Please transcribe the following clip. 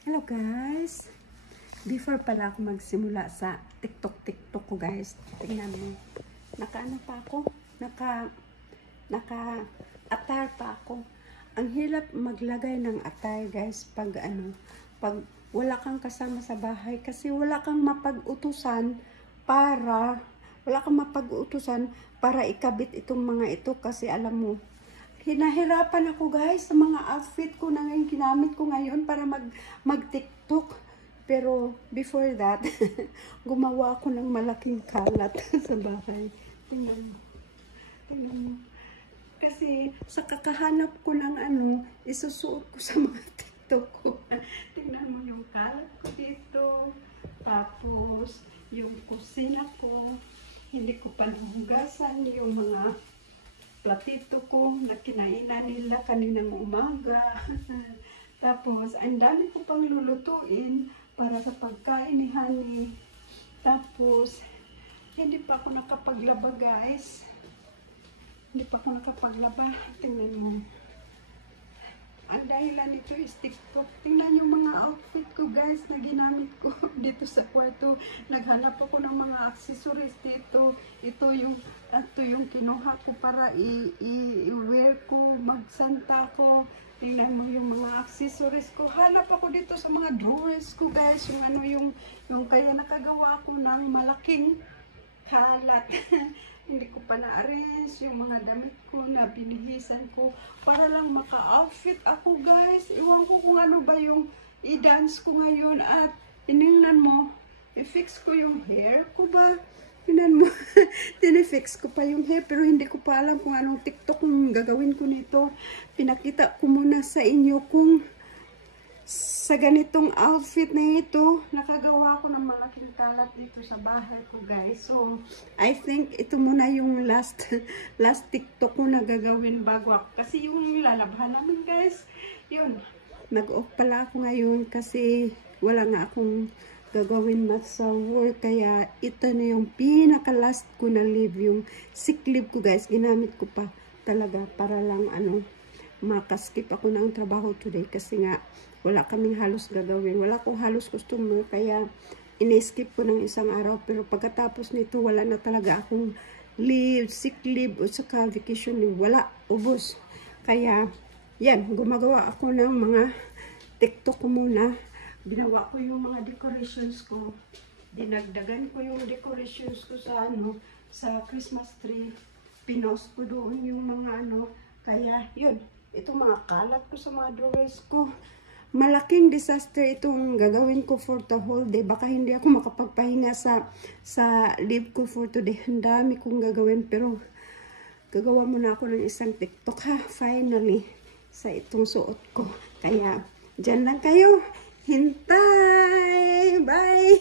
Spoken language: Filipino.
Hello guys! Before pala ako magsimula sa TikTok ko guys, tingnan mo. Naka-ano pa ako? Naka-attire pa ako. Ang hirap maglagay ng attire guys pag wala kang kasama sa bahay kasi wala kang mapag-utusan para ikabit itong mga ito kasi alam mo, hinahirapan ako guys sa mga outfit ko na ngayon, ginamit ko ngayon para mag-TikTok. Pero before that, gumawa ako ng malaking kalat sa bahay. Tingnan mo. Kasi sa kakahanap ko ng isusuot ko sa mga TikTok ko. Tingnan mo yung kalat ko dito. Tapos, yung kusina ko. Hindi ko pa nahugasan yung mga platito ko na kinainan nila kaninang umaga. Tapos, ang dami ko pang lulutuin para sa pagkain ni Honey. Tapos, hindi pa ako nakapaglaba guys. Tingnan mo. Ang dahilan nito is TikTok. Tingnan yung mga outfit ko guys na ginamit ko dito sa kwarto. Naghanap ako ng mga accessories dito. Ito yung kinuha ko para i-wear ko, magsanta ko. Tingnan mo yung mga accessories ko. Hanap ako dito sa mga drawers ko guys. Yung kaya nakagawa ako ng malaking kalat. Hindi ko pa na-arrange yung mga damit ko na binihisan ko para lang maka-outfit ako guys. Iwan ko kung ano ba yung i-dance ko ngayon at tinignan mo, i-fix ko yung hair ko ba? Tingnan mo, tinifix ko pa yung hair pero hindi ko pa alam kung anong TikTok yung gagawin ko nito. Pinakita ko muna sa inyo kung sa ganitong outfit na ito, nakagawa ko ng malaking kalat dito sa bahay ko guys. So, I think ito muna yung last TikTok ko na gagawin bago ako. Kasi yung lalabhan namin guys, yun. Nag-off pala ako ngayon kasi wala nga akong gagawin na sa work. Kaya ito na yung pinaka-last ko na leave. Yung sick leave ko guys, ginamit ko pa talaga para lang makaskip ako ng trabaho today kasi nga wala kaming halos gagawin. Wala akong halos customer kaya in-skip ko ng isang araw. Pero pagkatapos nito wala na talaga akong leave, sick leave o saka vacation leave. Wala, ubos. Kaya yan, gumagawa ako ng mga TikTok ko muna. Binawa ko yung mga decorations ko. Dinagdagan ko yung decorations ko sa Christmas tree. Pinost ko doon yung mga Kaya yun, itong mga kalat ko sa mga drawers ko. Malaking disaster itong gagawin ko for the whole day. Baka hindi ako makapagpahinga sa leave ko for today. Ang dami kong gagawin pero gagawa muna ako ng isang TikTok ha. Finally, sa itong suot ko. Kaya, dyan lang kayo. Hintay! Bye!